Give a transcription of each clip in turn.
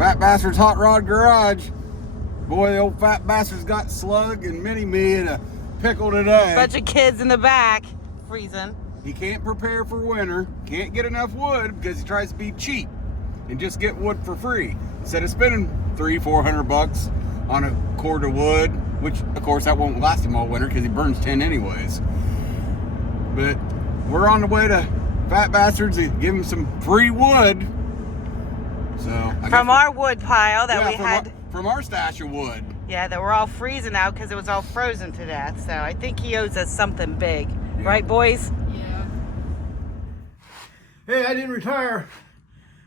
Fat Bastard's Hot Rod Garage. Boy, the old fat bastard's got Slug and Mini Me in a pickle today. Bunch of kids in the back, freezing. He can't prepare for winter, can't get enough wood because he tries to be cheap and just get wood for free. Instead of spending $300-400 on a cord of wood, which of course that won't last him all winter because he burns 10 anyways. But we're on the way to Fat Bastards to give him some free wood. So from our wood pile that we had. From our stash of wood. Yeah, that we're all freezing out because it was all frozen to death. So I think he owes us something big. Yeah. Right, boys? Yeah. Hey, I didn't retire.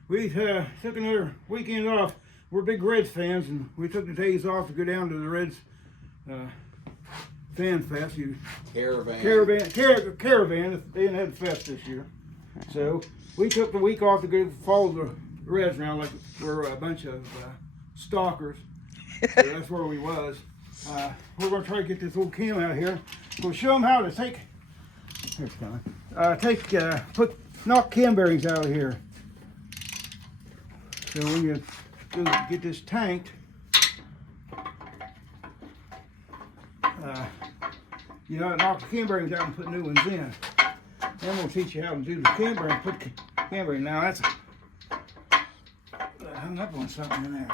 We took another weekend off. We're big Reds fans, and we took the days off to go down to the Reds fan fest. Caravan. They didn't have the fest this year. So we took the week off to go follow the Reds around like we're a bunch of stalkers. So that's where we was. We're going to try to get this old cam out here. We'll show them how to take, knock cam bearings out of here. So when you get this tanked, you know, knock the cam bearings out and put new ones in. Then we'll teach you how to do the cam bearing. Put the cam bearing. Now that's hung up on something in there.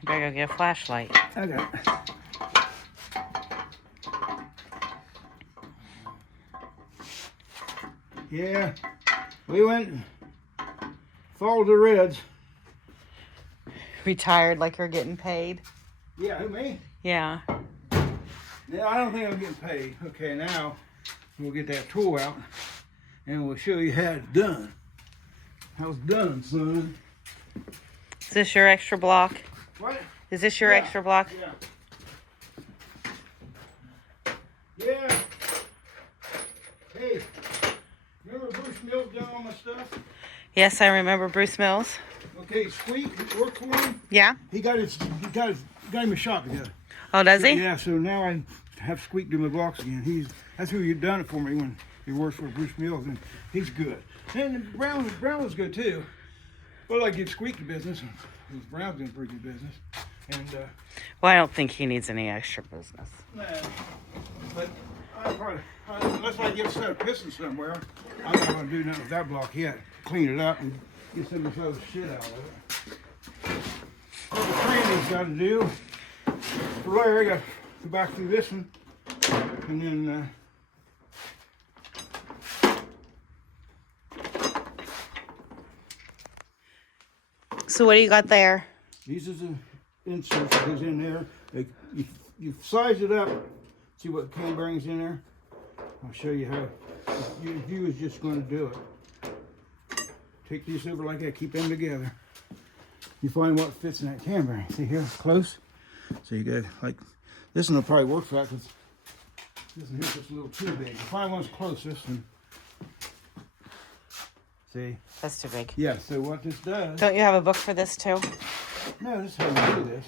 You better go get a flashlight. I got it. Yeah, we went and followed the Reds. Retired like you're getting paid? Yeah, who, me? Yeah. Yeah, I don't think I'm getting paid. Okay, now we'll get that tool out and we'll show you how it's done. How it's done, son. Is this your extra block? What? Is this your extra block? Yeah. Yeah. Hey, remember Bruce Mills done all my stuff? Yes, I remember Bruce Mills. Okay, Squeak worked for him. Yeah. He got him a shop together. Oh, does he? Yeah. So now I have Squeak do my blocks again. That's who you done it for me when he works for Bruce Mills, and he's good. And Brown was good too. Well, I give Squeak the business, and Brown's doing pretty good business. And well, I don't think he needs any extra business. nah, but unless I get a set of pistons somewhere, I'm not going to do nothing with that block yet. Clean it up and get some of this other shit out of it. What the Randy's got to do, for Larry, I got to go back through this one, and then so what do you got there? these are the inserts that goes in there. You size it up, see what cam bearings in there. I'll show you how. You was just going to do it. Take these over like that, keep them together. You find what fits in that cam bearing. See here, close. So you got like this one will probably work for that because this one here's just a little too big. You find one's closest and see. That's too big. Yeah. So what this does? Don't you have a book for this too? No, this is how you do this.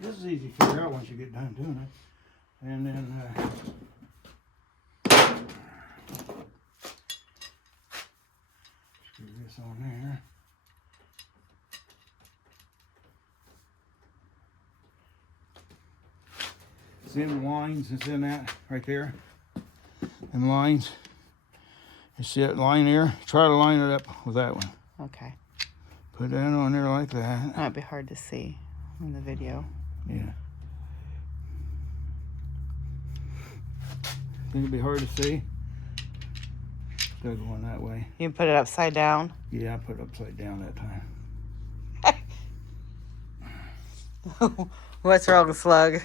This is easy to figure out once you get done doing it. And then screw this on there. It's in the lines, it's in that right there. And lines. You see that line there? Try to line it up with that one. Okay. Put that on there like that. That'd be hard to see in the video. Yeah. Think it'd be hard to see? Still going that way. You can put it upside down. Yeah, I put it upside down that time. What's wrong, Slug?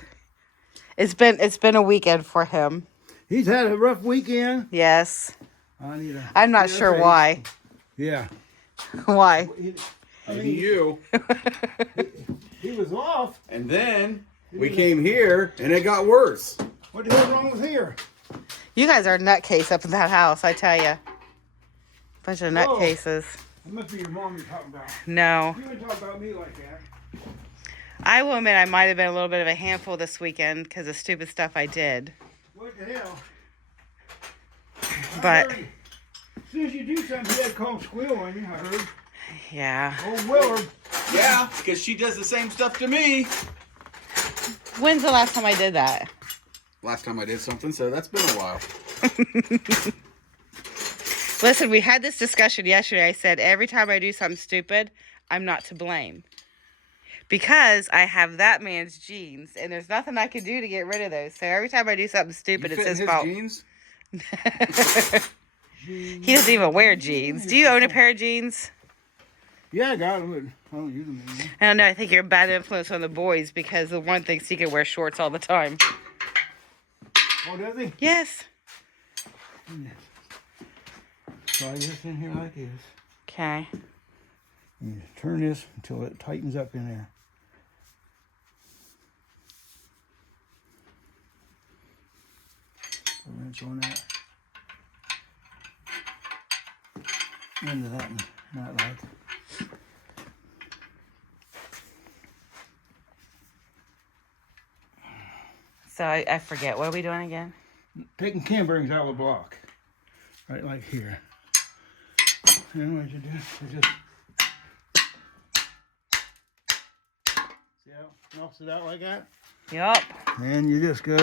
It's been a weekend for him. He's had a rough weekend. Yes. I'm not sure why. Yeah. Why? You. He was off. And then we came here and it got worse. What the hell's wrong with here? You guys are a nutcase up in that house, I tell you. Bunch of nutcases. That must be your mom you're talking about. No. You wouldn't talk about me like that. I will admit I might have been a little bit of a handful this weekend because of stupid stuff I did. What the hell? But As soon as you do something, you had to call him squeal on you, I heard. Yeah. Oh, Willard. Yeah, because she does the same stuff to me. When's the last time I did that? Last time I did something, so that's been a while. Listen, we had this discussion yesterday. I said every time I do something stupid, I'm not to blame. Because I have that man's jeans, and there's nothing I can do to get rid of those. So every time I do something stupid, it's his fault. Jeans? He doesn't even wear jeans. Do you own a pair of jeans? Yeah, I got them, but I don't use them anymore. I don't know. I think you're a bad influence on the boys because the one thinks he can wear shorts all the time. Oh, does he? Yes. Try this in here like this. Okay. You turn this until it tightens up in there. Put a wrench on that. Into that and not like. So I forget. What are we doing again? Taking cam bearings out of the block. Right like here. And what you do, you just see how it knocks it out like that? Yup. And you just go.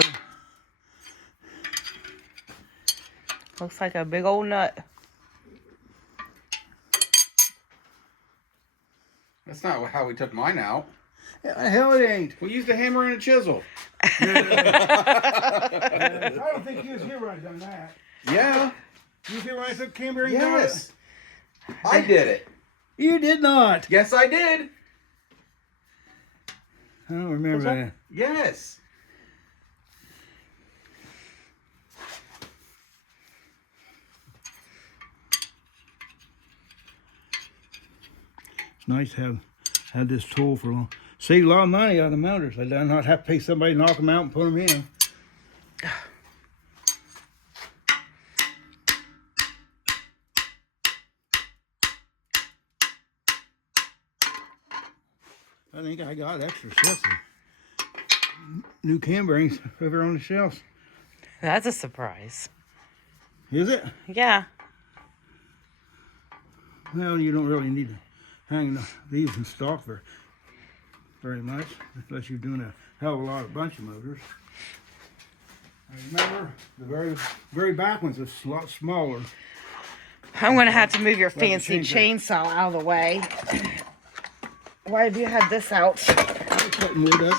Looks like a big old nut. That's not how we took mine out. Yeah, hell it ain't. We used a hammer and a chisel. I don't think you was here when I done that. Yeah. You was here when I took cam bearings out? Yes. I did it. You did not. Yes, I did. I don't remember that. Yes. It's nice to have this tool for long. Save a lot of money out of the motors. I do not have to pay somebody to knock them out and put them in. I think I got extra sets of new cam bearings over on the shelves. That's a surprise. Is it? Yeah. Well, you don't really need to hang these in stock for very much, unless you're doing a hell of a lot of bunch of motors. I remember the very back one's a lot smaller. I'm going to have to move your Like a fancy chainsaw out of the way. Why have you had this out? Cutting wood up.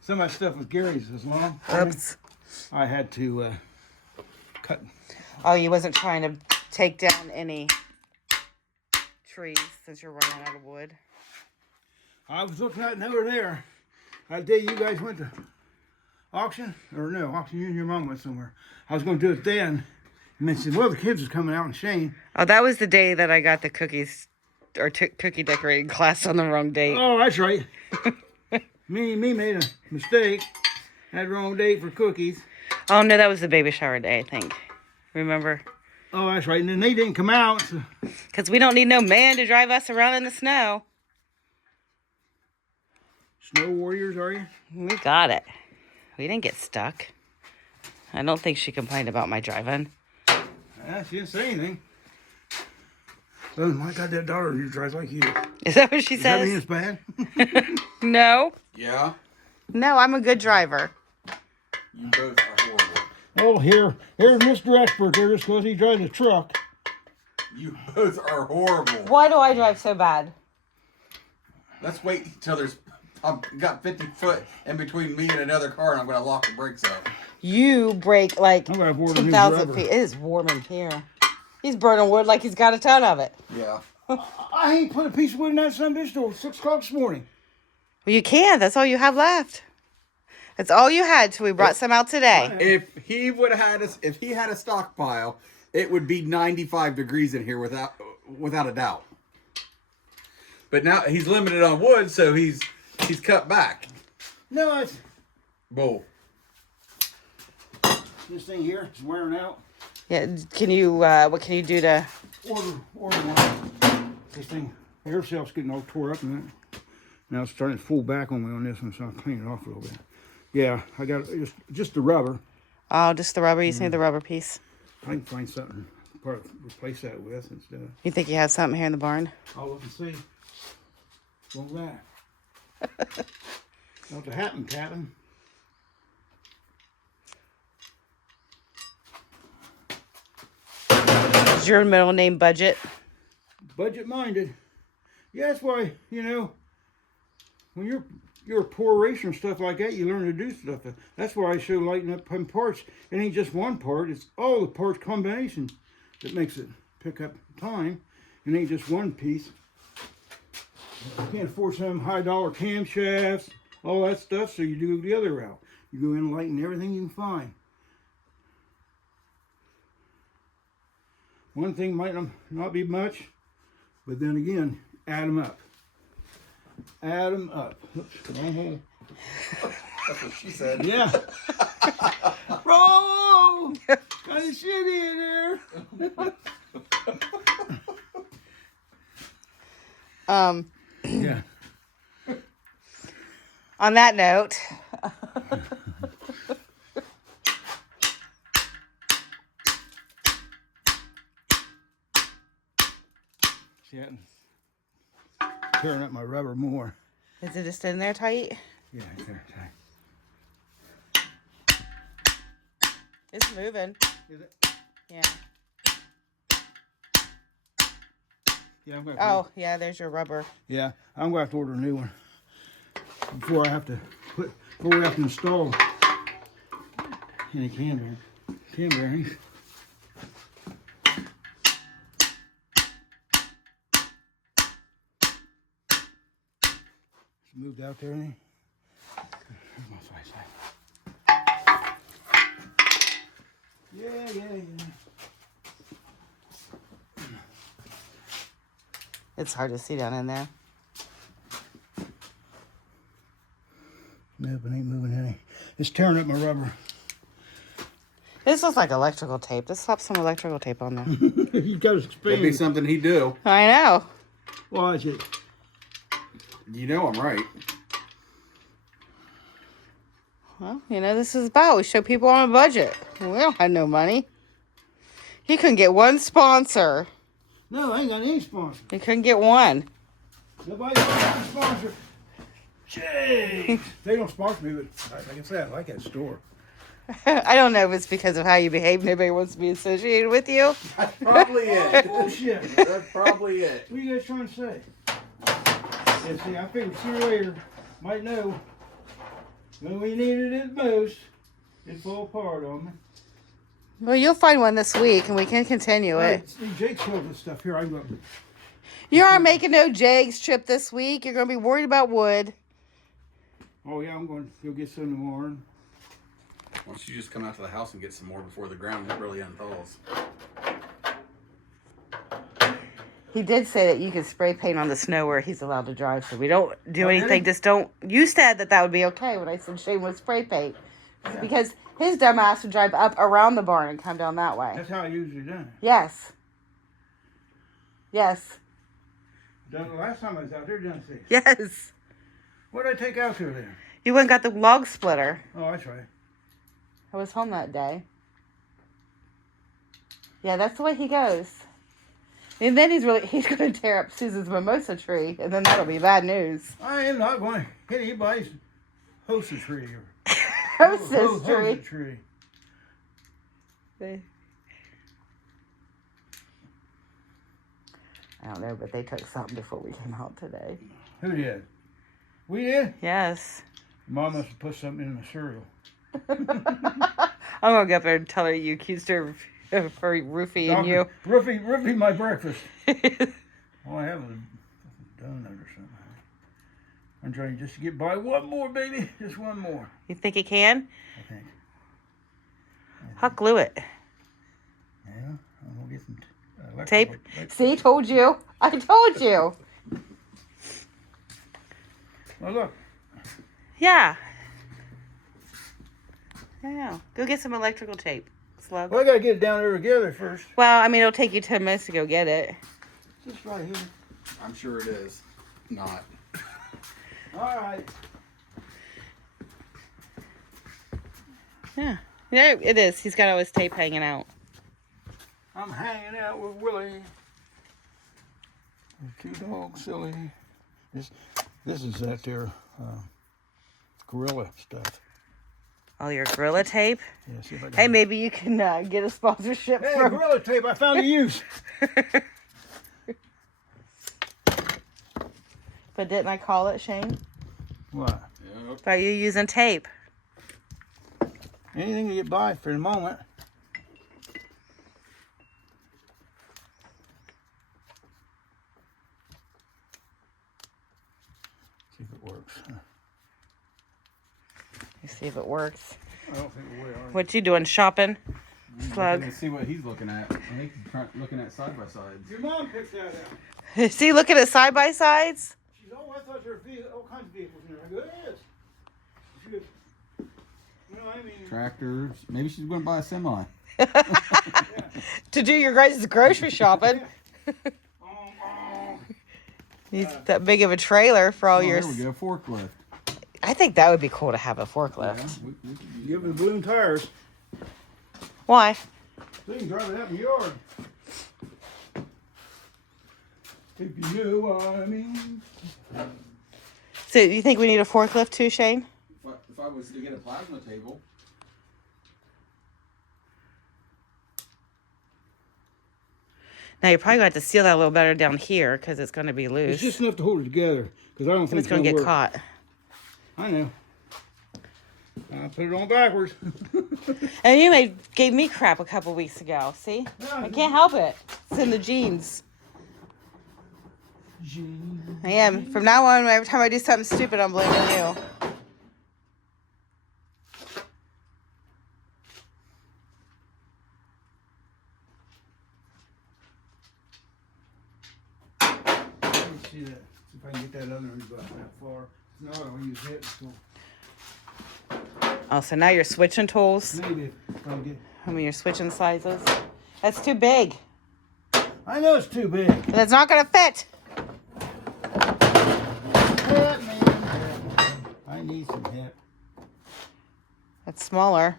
Some of that stuff was Gary's as long. Oops. I had to cut. Oh, you wasn't trying to take down any trees since you're running out of wood. I was looking at it over there. That day you guys went to auction, or no, auction, you and your mom went somewhere. I was going to do it then. And they said, well, the kids was coming out and Shane. Oh, that was the day that I got the cookies or cookie decorating class on the wrong date. Oh, that's right. me made a mistake. Had the wrong date for cookies. Oh, no, that was the baby shower day, I think. Remember? Oh, that's right. And then they didn't come out. So. Because we don't need no man to drive us around in the snow. Snow warriors, are you? We got it. We didn't get stuck. I don't think she complained about my driving. Yeah, she didn't say anything. Oh, my God, that daughter who drives like you. Is that what she Does that mean says? it's bad? No. Yeah. No, I'm a good driver. You both are horrible. Oh, here's Mr. Expert there just because he drives a truck. You both are horrible. Why do I drive so bad? Let's wait till I've got 50 foot in between me and another car, and I'm going to lock the brakes up. You break like I'm gonna have ordered new 2,000 rubber. feet. It is warm in here. He's burning wood like he's got a ton of it. Yeah. I ain't put a piece of wood in that son bitch till 6 o'clock this morning. Well, you can. That's all you have left. That's all you had till we brought some out today. If he would have if he had a stockpile, it would be 95 degrees in here without a doubt. But now he's limited on wood, so he's cut back. No, it's Bull. this thing here. It's wearing out. Yeah. Can you? What can you do to? Order one. This thing, the air shelf's getting all tore up in it. Now it's starting to fold back on me on this one, so I'll clean it off a little bit. Yeah, I got just the rubber. Oh, just the rubber. You just need the rubber piece. I can find something to replace that with and stuff. You think you have something here in the barn? I'll look and see. What's that? What's to happen, Captain? Is your middle name Budget? Budget-minded. Yeah, that's why, you know, when you're a poor racer and stuff like that, you learn to do stuff. That's why I show lighting up parts. It ain't just one part, it's all the parts combination that makes it pick up time. It ain't just one piece. You can't afford some high-dollar camshafts, all that stuff, so you do the other route. You go in and lighten everything you can find. One thing might not be much, but then again, add them up. Add them up. Oops, wrong hole. That's what she said. Yeah. Roll! Got a shit in there. Yeah. On that note, Yeah. Tearing up my rubber more. is it just in there tight? Yeah, there, It's moving. Is it? Yeah. Yeah, I'm gonna. Oh, yeah, there's your rubber. Yeah, I'm gonna have to order a new one before we have to install any cam bearings. It's moved out there, ain't it? Here's my side. Yeah. It's hard to see down in there. Nope, it ain't moving any. It's tearing up my rubber. This looks like electrical tape. Let's slap some electrical tape on there. You gotta That'd be expand. something he'd do. I know. Watch it. You know I'm right. Well, you know, this is about. We show people on a budget. We don't have no money. He couldn't get one sponsor. No, I ain't got any sponsor. He couldn't get one. Nobody wants to sponsor. Jeez. They don't sponsor me, but like I said, I like that store. I don't know if it's because of how you behave. Nobody wants to be associated with you. That's probably it. Bullshit. That's probably it. What are you guys trying to say? Yeah, see, I figured sooner or later, might know, when we needed it most, it'd fall apart on me. Well, you'll find one this week, and we can continue Hey, it. see, Jake sold this stuff here. I'm going. You aren't making no Jags trip this week. You're going to be worried about wood. Oh yeah, I'm going to go get some tomorrow. Why don't you just come out to the house and get some more before the ground really unthaws? He did say that you can spray paint on the snow where he's allowed to drive, so we don't do Oh, anything. really? Just don't. You said that would be okay when I said Shane would spray paint. Because his dumb ass would drive up around the barn and come down that way. That's how I usually done it. Yes. Yes. Done the last time I was out there, done this. Yes. What did I take out there then? You went and got the log splitter. Oh, that's right. I was home that day. Yeah, that's the way he goes. And then he's going to tear up Susan's mimosa tree, and then that'll be bad news. I am not going to hit anybody's hostess tree or Hostess tree. hostess tree. I don't know, but they took something before we came out today. Who did? We did? Yes. Mom must have put something in the cereal. I'm going to go up there and tell her you accused her of her roofie and you. Roofie my breakfast. All I have is a donut or something. I'm trying just to get by one more, baby. Just one more, You think you can? I think. Hot glue it. Yeah, I'm going to get some Tape. electrical. See, told you. I told you. Oh, look. Yeah. Yeah. Go get some electrical tape, Slug. Well, I got to get it down there together first. Well, I mean, it'll take you 10 minutes to go get it. Just right here. I'm sure it is. Not. All right. Yeah. Yeah, it is. He's got all his tape hanging out. I'm hanging out with Willie. Two dogs, silly. This is that there gorilla stuff. All your gorilla tape? Yeah, see if I can. Hey, maybe you can get a sponsorship Hey, from... gorilla tape! I found a use. But didn't I call it, Shane? What? Yep. About you using tape. Anything to get by for the moment. See if it works. You see if it works. I don't think it will. What you doing, shopping? Slug. Let's see what he's looking at. I think he's looking at side by sides. Your mom picked that out. Is he looking at side-by-sides? She's, oh, I thought there were all kinds of vehicles in there. I go, it is. She goes, no, I mean... Tractors. Maybe she's going to buy a semi. To do your guys' grocery shopping. Needs that big of a trailer for all your... There we go, forklift. I think that would be cool to have a forklift. Yeah, we could use Give them the balloon tires. Why? So you can drive it out in the yard. If you know what I mean. So you think we need a forklift too, Shane? If I was to get a plasma table. Now you're probably going to have to seal that a little better down here because it's going to be It's loose. just enough to hold it together. Because I don't think It's going to get work. caught. I know. I put it on backwards. And you gave me crap a couple weeks ago. See? I can't help it. It's in the genes. I am. From now on, every time I do something stupid, I'm blaming you. Let me see that. See if I can get that other one about that far. No, I'll use it. So Oh, so now you're switching tools? maybe if I can get... I mean, you're switching sizes? That's too big. I know it's too big. That's not going to fit. Help me. I need some help. That's smaller.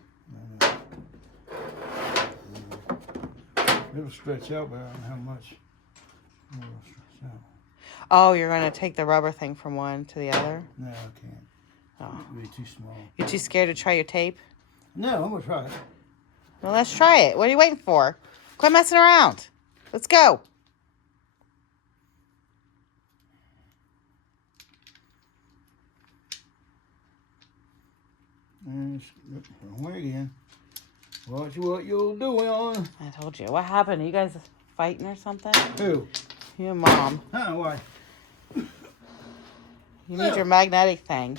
It'll stretch out, but I don't know how much. It'll stretch out. Oh, you're going to take the rubber thing from one to the other? No, I can't. Oh. It'll be too small. You're too scared to try your tape? No, I'm gonna try it. Well, let's try it. What are you waiting for? Quit messing around. Let's go. And wrong way again. Watch what you'll do, on. I told you. What happened? Are you guys fighting or something? Who? You and Mom. Huh? Why? You need your magnetic thing.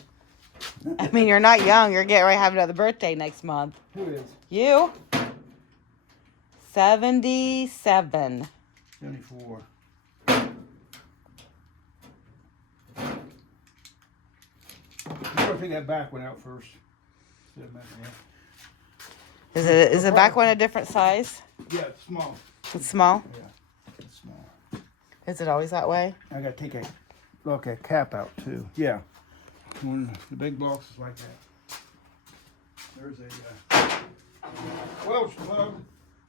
I mean, you're not young. You're getting ready to have another birthday next month. Who is? You? 77. 74. I'm gonna take that back one out first. Is the back one a different size? Yeah, it's small. It's small? Yeah, it's small. Is it always that way? I gotta take a cap out too. Yeah. One, the big box is like that. There's a Welch plug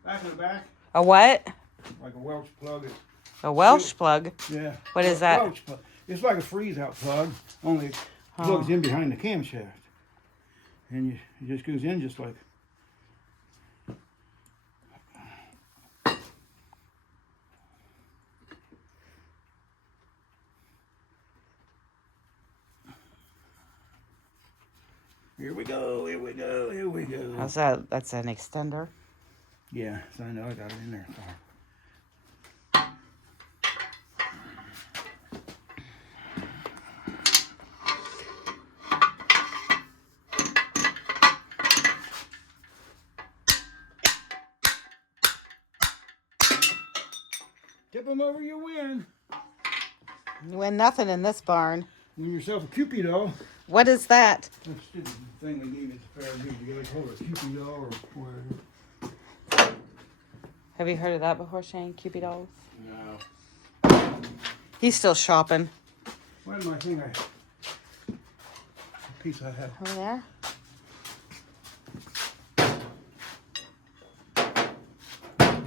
back in the back, A what? like a Welch plug. A Welsh plug? Yeah. What is that? Welch plug. It's like a freeze-out plug, only it plugs in behind the camshaft, and it just goes in just like. Here we go, here we go, here we go. How's that? That's an extender. Yeah, so I know I got it in there. Tip them over, you win. You win nothing in this barn. Win yourself a Cupid doll. What is that? That stupid thing they gave me at the fair. You gotta hold a Cupid doll or whatever. Have you heard of that before, Shane? Cupid dolls? No. He's still shopping. Where's my thing? The piece I have. Over there?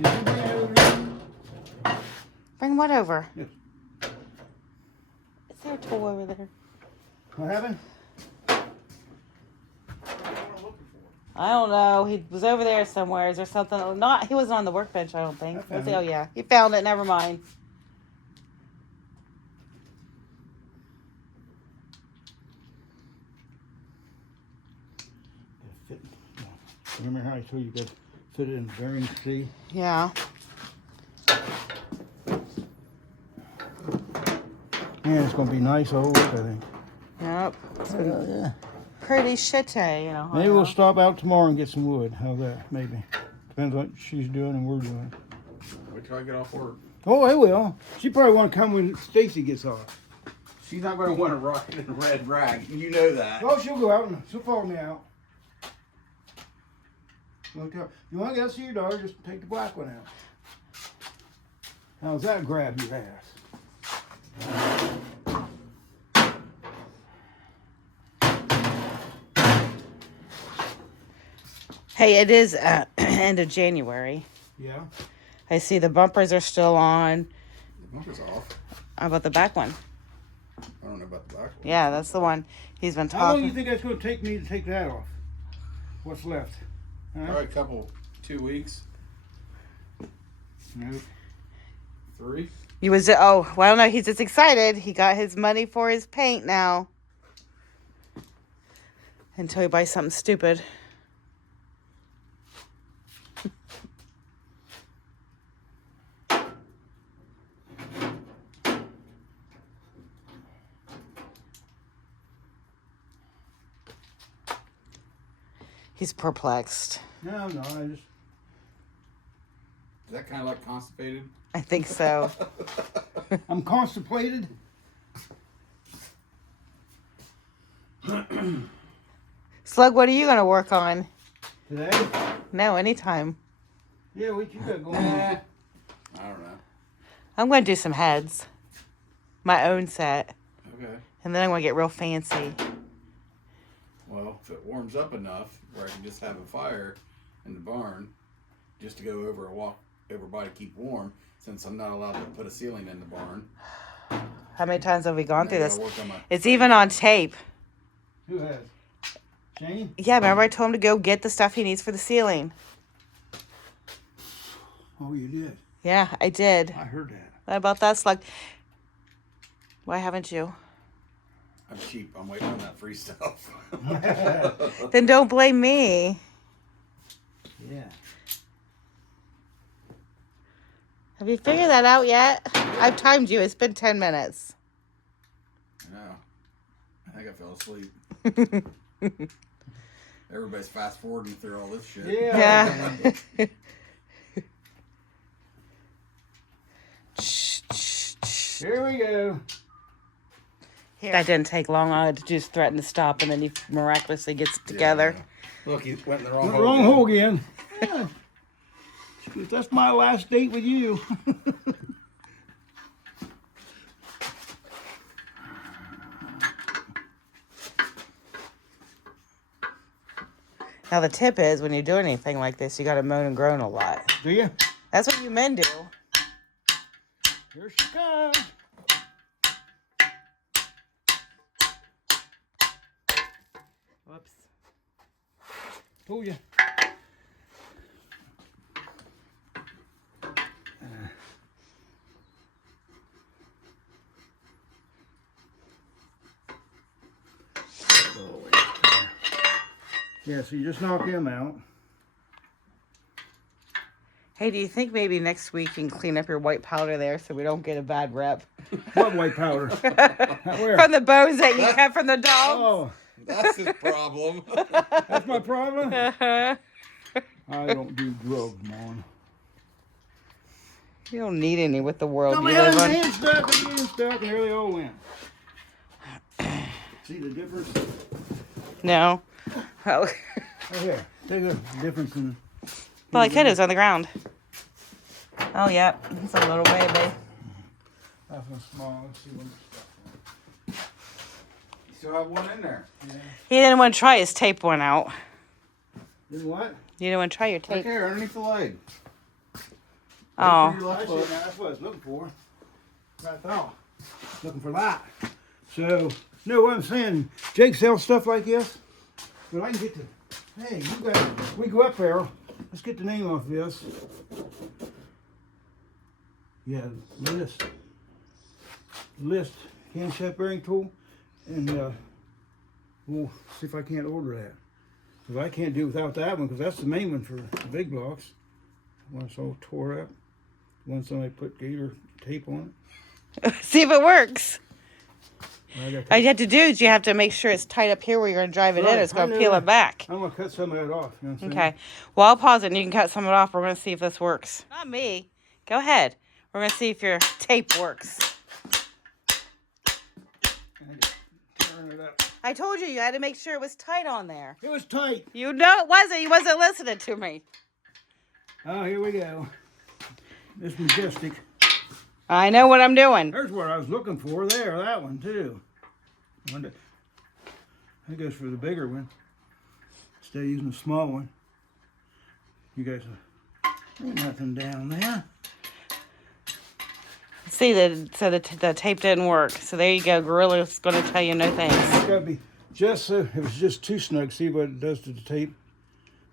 Did you bring that over here? Bring what over? Yes. Is there a tool over there? What happened? I don't know. He was over there somewhere. Is there something? Not. He wasn't on the workbench, I don't think. I found Was he? Oh, it. yeah. He found it. Never mind. Fit. Remember how I told you to fit it in bearing C? Yeah. Yeah, it's going to be nice old work, I think. Yep. It's been Yeah. pretty shitty, you know. Maybe we'll stop out tomorrow and get some wood. How's that? Maybe. Depends what she's doing and we're doing. Wait till I get off work. Oh, I will. She probably want to come when Stacy gets off. She's not going to want to ride in a red rag. You know that. Oh, she'll go out and she'll follow me out. You want to go see your daughter? Just take the black one out. How's that grab your ass? Hey, it is end of January. Yeah. I see the bumpers are still on. The bumper's off. How about the back one? I don't know about the back one. Yeah, that's the one he's been How long do talking. you think that's going to take me to take that off? What's left? Huh? Probably a couple, 2 weeks, Nope. 3. You was well, I don't know. He's just excited. He got his money for his paint now. Until he buys something stupid. He's perplexed. No, I just. Is that kind of like constipated? I think so. I'm constipated. Slug, what are you going to work on? Today? No, anytime. Yeah, what you got going Nah. on? I don't know. I'm going to do some heads. My own set. Okay. And then I'm going to get real fancy. Well, if it warms up enough where I can just have a fire in the barn just to go over and walk everybody to keep warm, since I'm not allowed to put a ceiling in the barn. How many times have we gone through I this? gotta work on my- It's even on tape. Who has? Shane? Yeah, remember I told him to go get the stuff he needs for the ceiling. Oh, you did. Yeah, I did. I heard that. What about that, Slug? Why haven't you? I'm cheap. I'm waiting on that free stuff. Then don't blame me. Yeah. Have you figured that out yet? I've timed you. It's been 10 minutes. No. I think I fell asleep. Everybody's fast forwarding through all this shit. Yeah. Yeah. Here we go. That didn't take long. I had to just threaten to stop, and then he miraculously gets it together. Yeah. Look, he went in the wrong hole. Wrong hole again. Yeah. That's my last date with you. Now, the tip is when you do anything like this, you got to moan and groan a lot. Do you? That's what you men do. Here she comes. Whoops. Told you. Yeah, so you just knock him out. Hey, do you think maybe next week you can clean up your white powder there so we don't get a bad rep? What white powder? Where? From the bones that you kept from the dogs? Oh, That's his problem. that's my problem? Uh-huh. I don't do drugs, man. You don't need any with the world Come you on, live on. hand stuck, and hand stuck, and here they all went. See the difference? No. Oh. Oh, here. Take the difference in. Well, I could. It was on the ground. Oh, yeah. It's a little baby. That's one small. Let's see what it's stuff. You still have one in there. He didn't want to try his tape one out. Then what? You didn't want to try your Right tape. there, underneath the leg. Oh. That's what I was looking for. I thought. Looking for that. So, know what I'm saying? Jake sells stuff like this. But I can get the, hey, you guys, we go up there. Let's get the name off this. Yeah, list camshaft bearing tool. And we'll see if I can't order that. Because I can't do without that one, because that's the main one for the big blocks. One it's all tore up. One somebody put gator tape on it. See if it works. I All you have to do is you have to make sure it's tight up here where you're going to drive it in. It's going to peel it back. I'm going to cut some of that off. You know what I'm saying? Okay. Well, I'll pause it and you can cut some of it off. We're going to see if this works. Not me. Go ahead. We're going to see if your tape works. Turn it up. I told you had to make sure it was tight on there. It was tight. You know it wasn't. You wasn't listening to me. Oh, here we go. This majestic. I know what I'm doing. There's what I was looking for there. That one too. That goes for the bigger one. Instead of using the small one. You guys, ain't nothing down there. See, the tape didn't work. So there you go. Gorilla's going to tell you no thanks. It's got to be just so. It was just too snug. See what it does to the tape.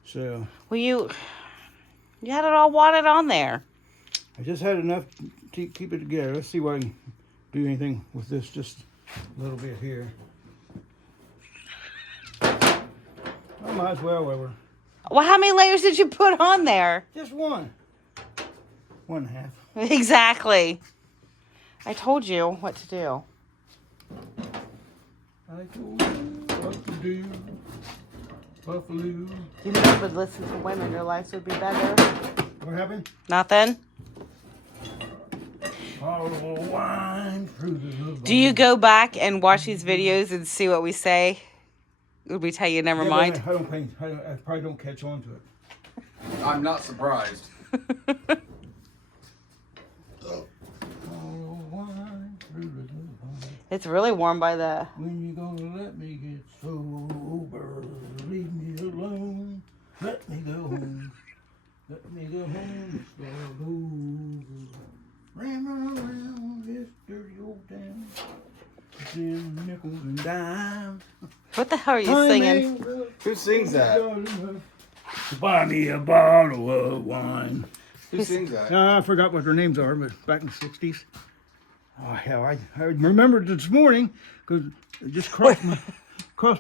So. Well, you had it all wadded on there. I just had enough to keep it together. Let's see what I can do anything with this. Just a little bit here. I might as well. Well, how many layers did you put on there? Just one. 1.5. Exactly. I told you what to do. I told you what to do. Buffalo. You never would listen to women. Your life would be better. What happened? Nothing. Wine through the Do you go back and watch these videos and see what we say? Would we tell you never mind? I probably don't catch on to it. I'm not surprised. It's really warm by the... When you gonna let me get sober? Leave me alone. Let me go home. Let me go home. Start over. Ram around this dirty old town. Ten nickels and dimes. What the hell are you singing? Who sings that? Buy me a bottle of wine. Who sings that? I forgot what their names are, but back in the 60s. Oh, hell, I remembered this morning because it just crossed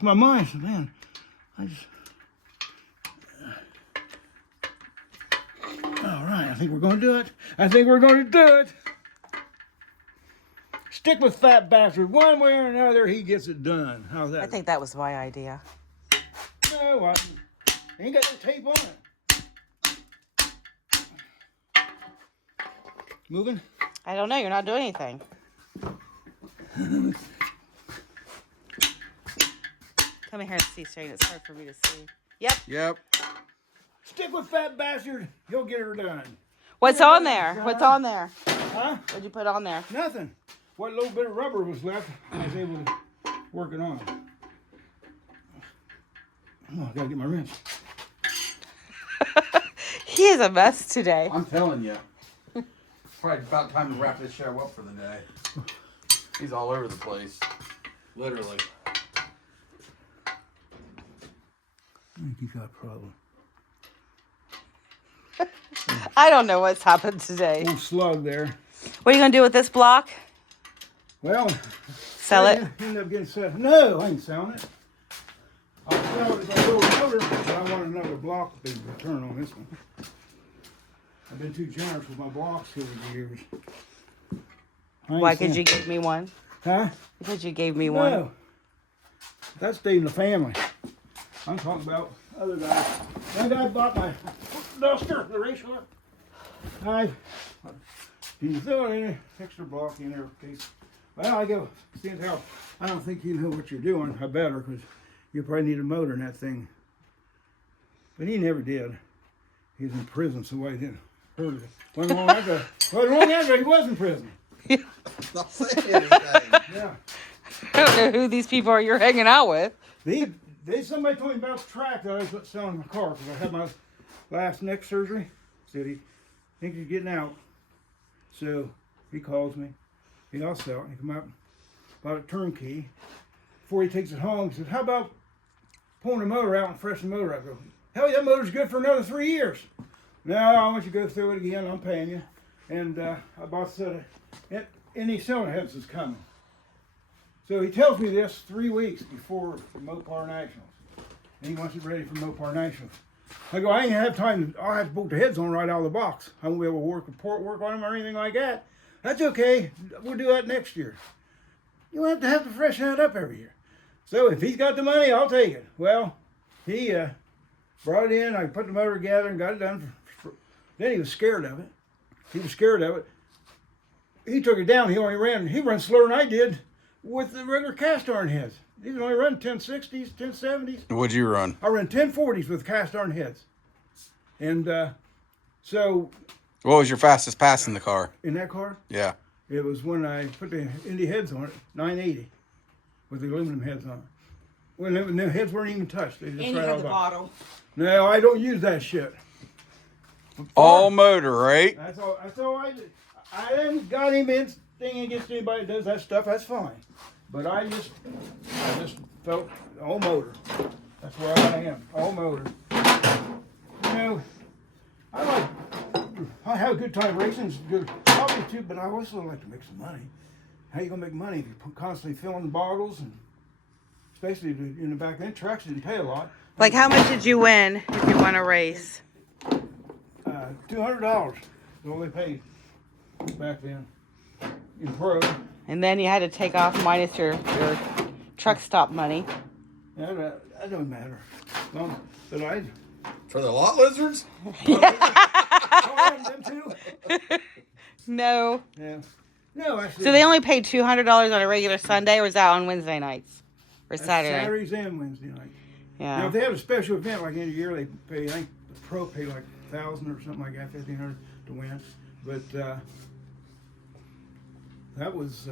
my mind. So, man, all right, I think we're going to do it. Stick with Fat Bastard. One way or another, he gets it done. How's that? I think that was my idea. No, I ain't got no tape on it. Moving? I don't know. You're not doing anything. Come in here and see, Shane. It's hard for me to see. Yep. Stick with Fat Bastard. He'll get her done. What's on there? What's on there? Huh? What'd you put on there? Nothing. What little bit of rubber was left, I was able to work it on. Oh, I gotta get my wrench. He is a mess today. I'm telling you. Probably about time to wrap this show up for the day. He's all over the place. Literally. I think he's got a problem. I don't know what's happened today. Old slug there. What are you going to do with this block? Well, Sell it? End up getting set. No, I ain't selling it. I'll sell it if I build another, but I want another block to return on this one. I've been too generous with my blocks over the years. Why could you give me one? Huh? Because you gave me one. No. That stayed in the family. I'm talking about other guys. That guy bought my duster, the racial knife. You throw it in an extra block in there in case. Well, I go, seeing how I don't think you know what you're doing. I better, because you probably need a motor in that thing. But he never did. He was in prison, so why he didn't hurt it. Wasn't long after he was in prison. Not saying anything. Yeah. I don't know who these people are you're hanging out with. Somebody told me about the track that I was selling my car because I had my last neck surgery. Said Thinks he's getting out. So he calls me. I'll sell it. He come out, bought a turnkey. Before he takes it home, he says, how about pulling the motor out and freshen the motor up? I go, hell, that motor's good for another 3 years. No, I want you to go through it again. I'm paying you. And I bought a set of any cylinder heads is coming. So he tells me this 3 weeks before the Mopar Nationals. And he wants it ready for Mopar Nationals. I go, I ain't have time. I'll have to bolt the heads on right out of the box. I won't be able to work on them or anything like that. That's okay. We'll do that next year. You have to freshen that up every year. So if he's got the money, I'll take it. Well, he brought it in. I put the motor together and got it done. Then he was scared of it. He took it down. He runs slower than I did with the regular cast iron heads. He was only running 1060s, 1070s. What'd you run? I ran 1040s with cast iron heads. And so... What was your fastest pass in the car? In that car? Yeah. It was when I put the Indy heads on it, 980, with the aluminum heads on it. When the heads weren't even touched. They just And you had the bottle. No, I don't use that shit. All motor, right? That's all I do. I haven't got anything against anybody that does that stuff. That's fine. But I just felt all motor. That's where I am. All motor. You know, I have a good time racing. It's good hobby too, but I also like to make some money. How you gonna make money if you're constantly filling bottles, and especially in the back then trucks didn't pay a lot. Like, how much did you win if you won a race? $200 is all they paid back then in pro. And then you had to take off minus your truck stop money. Yeah, that don't matter. No, but I For the lot lizards? them too. No. Yeah. No, actually. So they only paid $200 on a regular Sunday, or was that on Wednesday nights? Or Saturday? Saturdays and Wednesday nights. Yeah. Now, if they have a special event like end of year, they pay, I think the pro pay like $1,000 or something like that, $1,500 to win. But that was,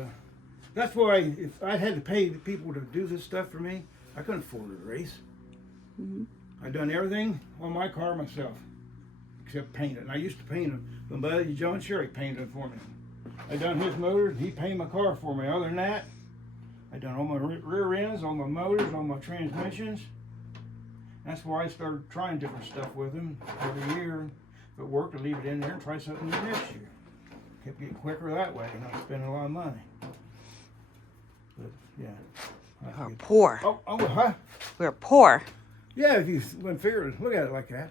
that's why if I had to pay the people to do this stuff for me, I couldn't afford to race. Mm-hmm. I done everything on my car myself, except paint it. And I used to paint them. My buddy John Sherry painted it for me. I done his motor, he painted my car for me. Other than that, I done all my rear ends, all my motors, all my transmissions. That's why I started trying different stuff with them every year. If it worked, I'd leave it in there and try something new next year. Kept getting quicker that way, not spending a lot of money. But yeah. We were poor. Huh? We were poor. Yeah, if you wouldn't figure it, look at it like that.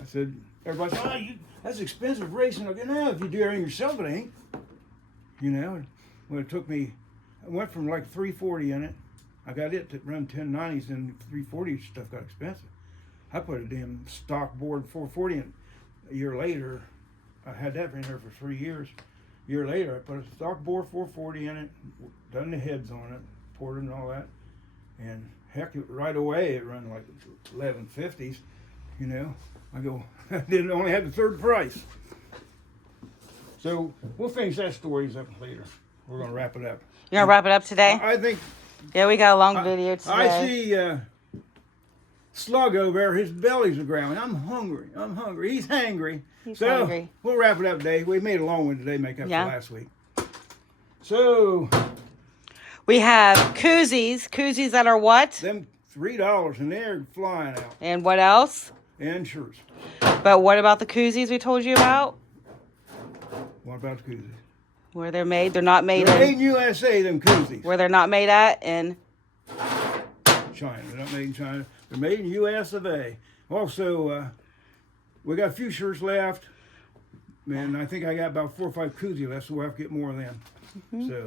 I said, everybody said, that's expensive racing. I go, no, if you do everything yourself, it ain't. You know, when it took me, I went from like 340 in it. I got it to run 1090s, and 340 stuff got expensive. I put a damn stock board 440 in. A year later, I had that in there for 3 years. A year later, I put a stock board 440 in it, done the heads on it, poured it and all that. And heck, right away it run like 1150s, you know. I go, I didn't only have the third price. So we'll finish that stories up later. We're gonna wrap it up. You gonna wrap it up today? I think. Yeah, we got a long video today. I see Slug over there. His belly's growling. I'm hungry. He's hangry. He's so hungry. We'll wrap it up today. We made a long one today, make up Yeah. for last week. So We have koozies. Koozies that are what? them $3 and they're flying out. And what else? And shirts. But what about the koozies we told you about? What about the koozies? Where they're made? They're not made They're made in. in USA, them koozies. Where they're not made at in. China. They're not made in China. They're made in US of A. Also, we got a few shirts left. And I think I got about 4 or 5 koozies left, so we'll have to get more of them. Mm-hmm.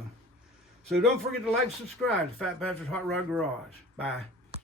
So don't forget to like and subscribe to Fat Bastard's Hot Rod Garage. Bye.